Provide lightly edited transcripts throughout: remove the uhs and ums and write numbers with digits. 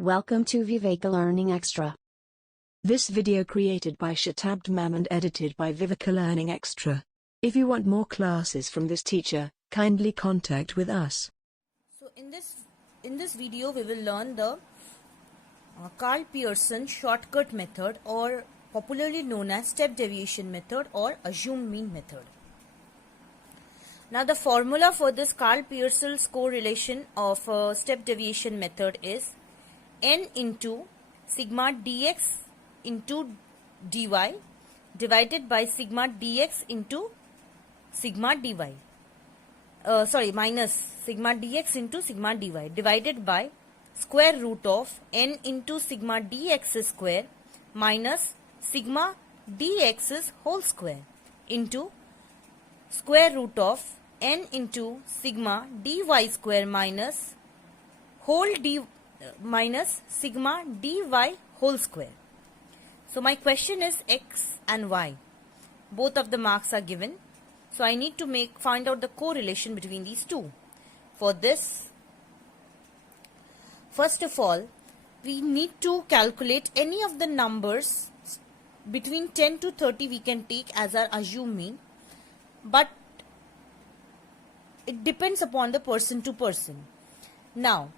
Welcome to Viveka Learning Extra. This video created by Shatabd Ma'am and edited by Viveka Learning Extra. If you want more classes from this teacher, kindly contact with us. So in this video we will learn the Karl Pearson shortcut method, or popularly known as step deviation method or assumed mean method. Now the formula for this Karl Pearson's correlation of step deviation method is n into sigma dx into dy divided by sigma dx into sigma dy. Minus sigma dx into sigma dy divided by square root of n into sigma dx square minus sigma dx whole square into square root of n into sigma dy square minus sigma dy whole square. So my question is x and y. Both of the marks are given. So I need to find out the correlation between these two. For this, first of all, we need to calculate any of the numbers between 10 to 30 we can take as our assumed mean, but it depends upon the person to person. Now,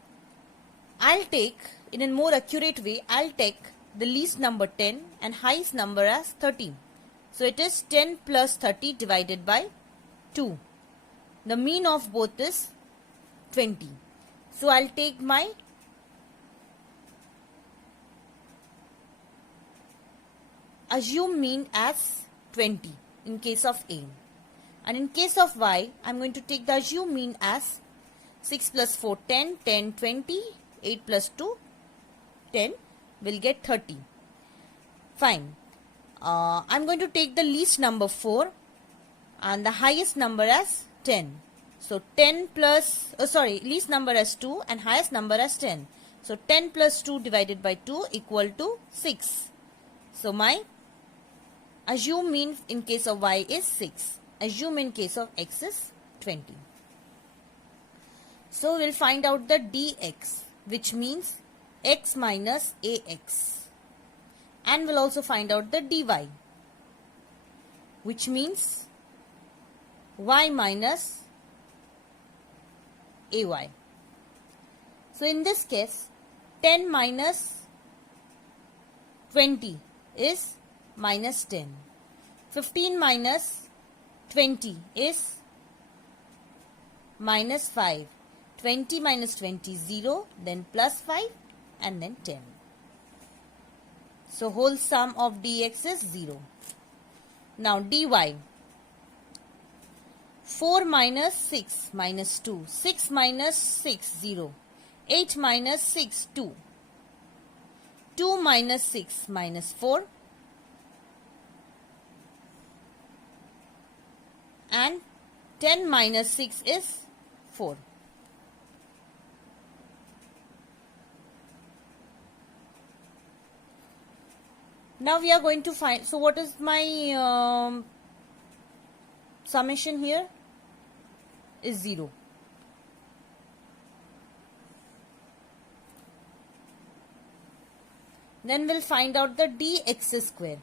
I'll take, in a more accurate way, I'll take the least number 10 and highest number as 30. So it is 10 plus 30 divided by 2. The mean of both is 20. So I'll take my assumed mean as 20 in case of A. And in case of Y, I'm going to take the assumed mean as 6 plus 4, 10, 10, 20, 8 plus 2, 10, will get 30. Fine. I'm going to take the least number 4 and the highest number as 10. So 10 plus, least number as 2 and highest number as 10. So 10 plus 2 divided by 2 equal to 6. So my assumed mean in case of Y is 6. Assume in case of X is 20. So we'll find out the dx, which means x minus ax. And we'll also find out the dy, which means y minus ay. So in this case, 10 minus 20 is minus 10. 15 minus 20 is minus 5. 20 minus 20 0, then plus 5 and then 10. So whole sum of dx is 0. Now dy. 4 minus 6 minus 2. 6 minus 6 0. 8 minus 6 2. 2 minus 6 minus 4. And 10 minus 6 is 4. Now we are going to find, so what is my summation here? Is 0. Then we'll find out the dx square.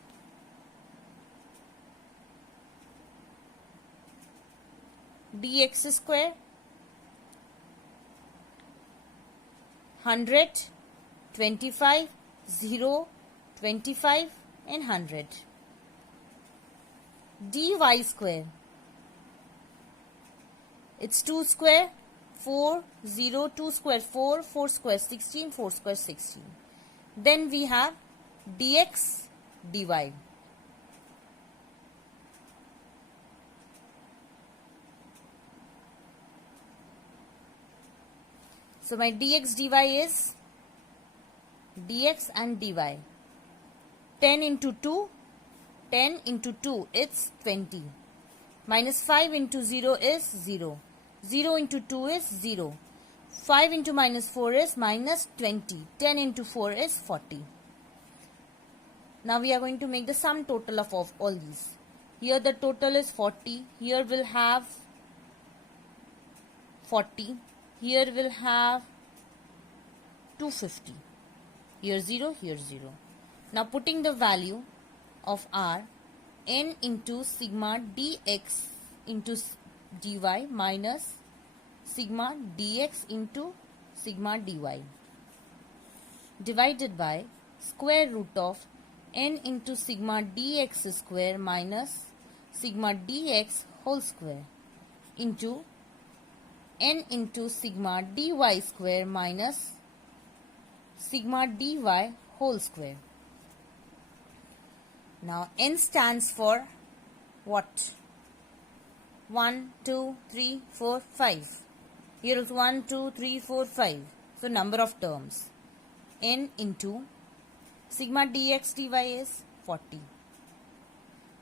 Dx square 100, 25, 0, 25 and 100. dy square, it's 2 square 4, 0, 2 square 4, 4 square 16, 4 square 16. Then we have dx dy. So my dx dy is dx and dy. 10 into 2, 10 into 2, it's 20. Minus 5 into 0 is 0. 0 into 2 is 0. 5 into minus 4 is minus 20. 10 into 4 is 40. Now we are going to make the sum total of all these. Here the total is 40. Here we'll have 40. Here we'll have 250. here 0, here 0. Now putting the value of r, n into sigma dx into dy minus sigma dx into sigma dy divided by square root of n into sigma dx square minus sigma dx whole square into n into sigma dy square minus sigma dy whole square. Now n stands for what? 1, 2, 3, 4, 5. Here is 1, 2, 3, 4, 5. So number of terms. N into sigma dx dy is 40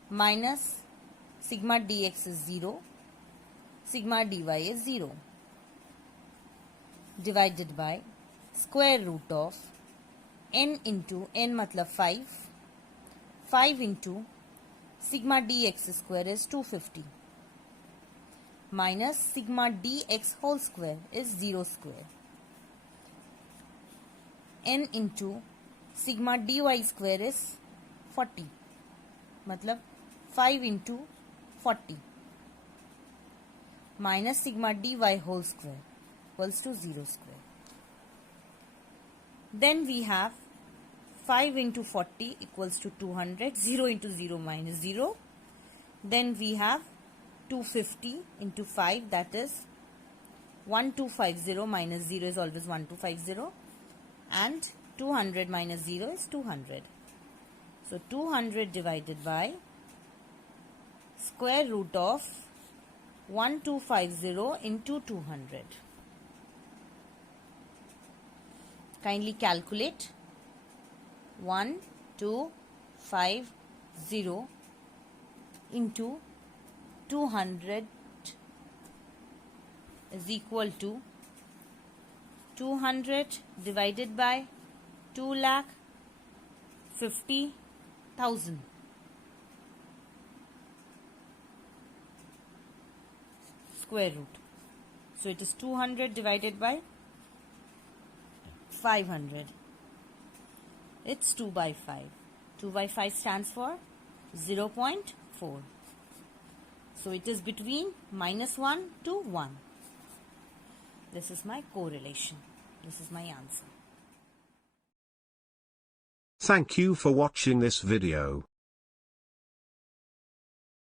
minus sigma dx is 0, sigma dy is 0 divided by square root of n into n matlab 5 into sigma dx square is 250 minus sigma dx whole square is 0 square. N into sigma dy square is 40 matlab 5 into 40 minus sigma dy whole square equals to 0 square. Then we have 5 into 40 equals to 200, 0 into 0 minus 0. Then we have 250 into 5, that is 1250 minus 0 is always 1250, and 200 minus 0 is 200. So 200 divided by square root of 1250 into 200. Kindly calculate. 1250 into 200 is equal to 200 divided by 2,50,000. Square root. So it is 200 divided by 500. It's 2 by 5. 2 by 5 stands for 0.4. So it is between -1 to 1. This is my correlation. This is my answer. Thank you for watching this video.